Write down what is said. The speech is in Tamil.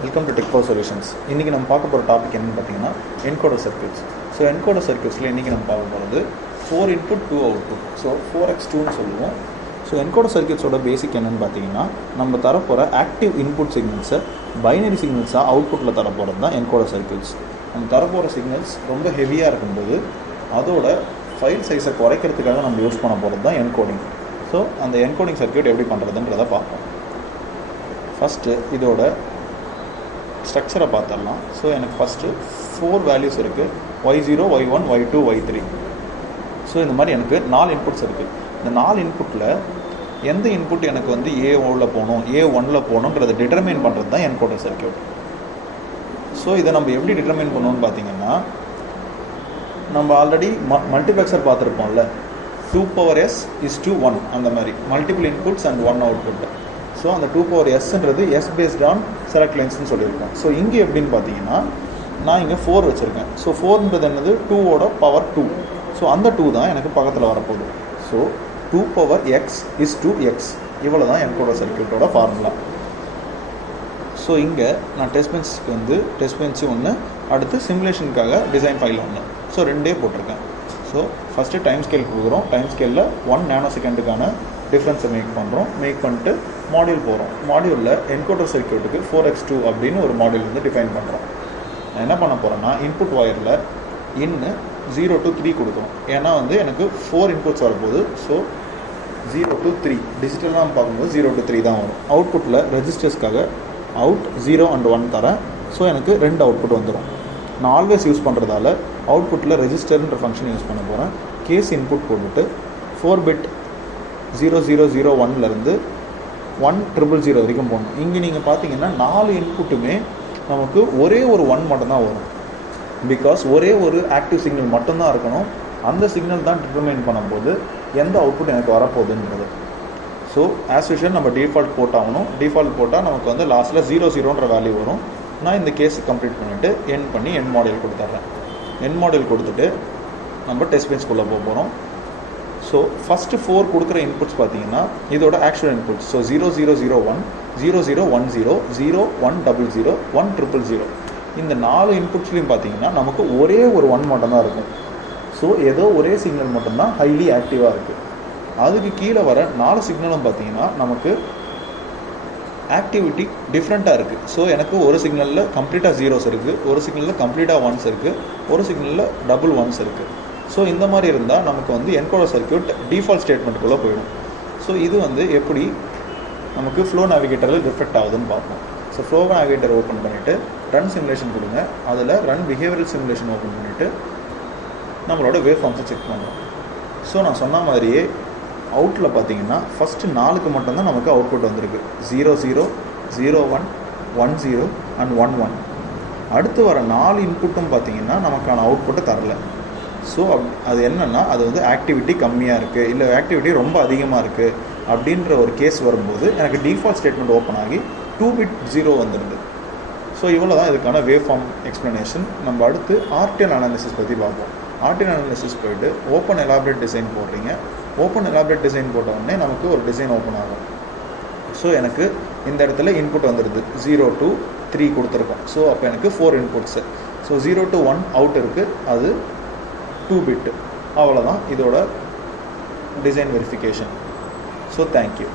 Welcome to tech power solutions. இன்றைக்கி நம்ம பார்க்க போகிற டாபிக் என்னென்னு பார்த்தீங்கன்னா என்கோடர் சர்க்யூட்ஸ். ஸோ என்கோடர் சர்க்யூட்ஸில் இன்றைக்கி நம்ம பார்க்க போகிறது 4 இன்புட் 2 அவுட்புட். ஸோ 4x2ன்னு சொல்லுவோம். ஸோ என்கோடர் சர்க்யூட்ஸோட பேசிக் என்னென்னு பார்த்தீங்கன்னா நம்ம தரப்போகிற ஆக்டிவ் இன்புட் சிக்னல்ஸை பைனரி சிக்னல்ஸாக அவுட்புட்டில் தரப்போகிறது தான் என்கோடர் சர்க்யூட்ஸ். நம்ம தரப்போகிற சிக்னல்ஸ் ரொம்ப ஹெவியாக இருக்கும்போது அதோட ஃபைல் சைஸை குறைக்கிறதுக்காக நம்ம யூஸ் பண்ண போகிறது தான் என்கோடிங். ஸோ அந்த என்கோடிங் சர்க்யூட் எப்படி பண்ணுறதுன்றதை பார்ப்போம். ஃபஸ்ட்டு இதோட ஸ்ட்ரக்சரை பார்த்துடலாம். ஸோ எனக்கு ஃபஸ்ட்டு 4 வேல்யூஸ் இருக்குது, y0, y1, y2, y3. So இந்த மாதிரி எனக்கு 4 இன்புட்ஸ் இருக்குது. இந்த 4 இன்புட்டில் எந்த இன்புட் எனக்கு வந்து A1ல் போகணும், A1ல் போகணுன்றதை டிட்டர்மைன் பண்ணுறது தான் என்கோடர் சர்க்யூட். ஸோ இதை நம்ம எப்படி டிட்டர்மைன் பண்ணணும்னு பார்த்தீங்கன்னா, நம்ம ஆல்ரெடி மல்டிப்ளெக்சர் பார்த்துருப்போம்ல, 2s is to 1, அந்த மாதிரி multiple inputs and 1 output. So அந்த 2s is based on select லைன்ஸ்னு சொல்லியிருக்கோம். ஸோ இங்கே எப்படின்னு பார்த்தீங்கன்னா, நான் இங்கே 4 வச்சுருக்கேன். ஸோ 4ன்றது என்னது, 2ஓட பவர் 2. ஸோ அந்த 2 தான் எனக்கு பக்கத்தில் வரப்போகுது. So 2x is to x. இவ்வளோ தான் என்கோடர் சர்க்யூட்டோட ஃபார்முலா. ஸோ இங்கே நான் டெஸ்ட் பெஞ்சுக்கு வந்து டெஸ்ட் பெஞ்சு ஒன்று, அடுத்து சிமுலேஷனுக்காக டிசைன் ஃபைல் ஒன்று. ஸோ 2 போட்டிருக்கேன். ஸோ ஃபஸ்ட்டு டைம் ஸ்கேல் கொடுக்குறோம். டைம் ஸ்கேலில் 1 நானோசெகண்டுக்கான டிஃப்ரென்ஸை மேக் பண்ணுறோம். மேக் பண்ணிட்டு மாடியூல் போகிறோம். மாடியூலில் என்கோடர் சர்க்யூட்டுக்கு 4x2 அப்படின்னு ஒரு மாடியூல் வந்து டிஃபைன் பண்ணுறோம். நான் என்ன பண்ண போகிறேன்னா, இன்புட் ஒயரில் இன்னு 0 to 3 கொடுக்கணும். ஏன்னா வந்து எனக்கு 4 இன்புட்ஸ் வரப்போகுது. ஸோ 0 to 3 டிஜிட்டலாக பார்க்கும்போது 0 to 3 தான் வரும். அவுட்புட்டில் ரெஜிஸ்டர்ஸ்க்காக அவுட் 0 and 1 தரேன். ஸோ எனக்கு 2 அவுட்புட் வந்துடும். நான் ஆல்வேஸ் யூஸ் பண்ணுறதால அவுட்புட்டில் ரெஜிஸ்டர்ன்ற ஃபங்க்ஷன் யூஸ் பண்ண போகிறேன். கேஸ் இன்புட் போட்டுட்டு 4 பிட் 0001லேருந்து 1000 வரைக்கும் போகணும். இங்கே நீங்கள் பார்த்தீங்கன்னா 4 இன்புட்டுமே நமக்கு ஒரே ஒரு 1 மட்டும்தான் வரும். பிகாஸ் ஒரே ஒரு ஆக்டிவ் சிக்னல் மட்டும்தான் இருக்கணும். அந்த சிக்னல் தான் டிட்டர்மைன் பண்ணும்போது எந்த அவுட்புட் எனக்கு வரப்போகுதுன்றது. ஸோ ஆஸ் யூஷுவல் நம்ம டிஃபால்ட் போட்டாகணும். டிஃபால்ட் போட்டால் நமக்கு வந்து லாஸ்ட்டில் 00ன்ற வேல்யூ வரும். நான் இந்த கேஸ் கம்ப்ளீட் பண்ணிவிட்டு என் பண்ணி என் மாடியூல் கொடுத்துட்றேன். என் மாடியூல் கொடுத்துட்டு நம்ம டெஸ்ட் பெஞ்சுக்குள்ளே போக போகிறோம். ஸோ ஃபஸ்ட்டு 4 கொடுக்குற இன்புட்ஸ் பார்த்தீங்கன்னா இதோட ஆக்சுவல் இன்புட்ஸ். ஸோ 0001, 0010, 0100, 1000. இந்த 4 இன்புட்ஸ்லையும் பார்த்தீங்கன்னா நமக்கு ஒரே ஒரு 1 மட்டும்தான் இருக்கும். ஸோ ஏதோ ஒரே சிக்னல் மட்டும்தான் ஹைலி ஆக்டிவாக இருக்குது. அதுக்கு கீழே வர 4 சிக்னலும் பார்த்தீங்கன்னா நமக்கு ஆக்டிவிட்டி டிஃப்ரெண்ட்டாக இருக்குது. ஸோ எனக்கு ஒரு சிக்னலில் கம்ப்ளீட்டாக 0s இருக்குது, ஒரு சிக்னலில் கம்ப்ளீட்டாக 1s இருக்குது, ஒரு சிக்னலில் டபுள் 1s இருக்குது. ஸோ இந்த மாதிரி இருந்தால் நமக்கு வந்து என்கோடர் சர்க்யூட் டிஃபால்ட் ஸ்டேட்மெண்ட்டுக்குள்ளே போயிடும். ஸோ இது வந்து எப்படி நமக்கு ஃப்ளோ நேவிகேட்டரில் ரிஃப்ளெக்ட் ஆகுதுன்னு பார்ப்போம். ஸோ ஃப்ளோ நேவிகேட்டர் ஓப்பன் பண்ணிவிட்டு ரன் சிமுலேஷன் கொடுங்க. அதில் ரன் பிஹேவியரல் சிமுலேஷன் ஓப்பன் பண்ணிவிட்டு நம்மளோட வேவ் ஃபார்ம்ஸை செக் பண்ணுறோம். ஸோ நான் சொன்ன மாதிரியே அவுட்டில் பார்த்தீங்கன்னா ஃபஸ்ட்டு 4க்கு மட்டும்தான் நமக்கு அவுட்புட் வந்திருக்கு. 00, 01, 10 and 11. அடுத்து வர 4 இன்புட்டும் பார்த்தீங்கன்னா நமக்கான அவுட்புட்டை தரல. ஸோ அது என்னென்னா, அது வந்து ஆக்டிவிட்டி கம்மியாக இருக்குது, இல்லை ஆக்டிவிட்டி ரொம்ப அதிகமாக இருக்குது அப்படின்ற ஒரு கேஸ் வரும்போது எனக்கு டிஃபால்ட் ஸ்டேட்மெண்ட் ஓப்பன் ஆகி 2 bit 0 வந்துடுது. ஸோ இவ்வளோ தான் இதுக்கான வேவ் ஃபார்ம் எக்ஸ்ப்ளனேஷன். நம்ம அடுத்து ஆர்டிஎல் அனாலிசிஸ் பற்றி பார்ப்போம். ஆர்டிஎல் அனாலிசிஸ் போய்ட்டு ஓப்பன் எலாபரேட் டிசைன் போடுறீங்க. ஓப்பன் எலாபரேட் டிசைன் போட்ட உடனே நமக்கு ஒரு டிசைன் ஓப்பன் ஆகும். ஸோ எனக்கு இந்த இடத்துல இன்புட் வந்துடுது. 0 to 3 கொடுத்துருக்கோம். ஸோ அப்போ எனக்கு 4 இன்புட்ஸு. ஸோ 0 to 1 அவுட் இருக்குது, அது 2 bit. அவ்வளோதான் இதோட டிசைன் வெரிஃபிகேஷன். So thank you.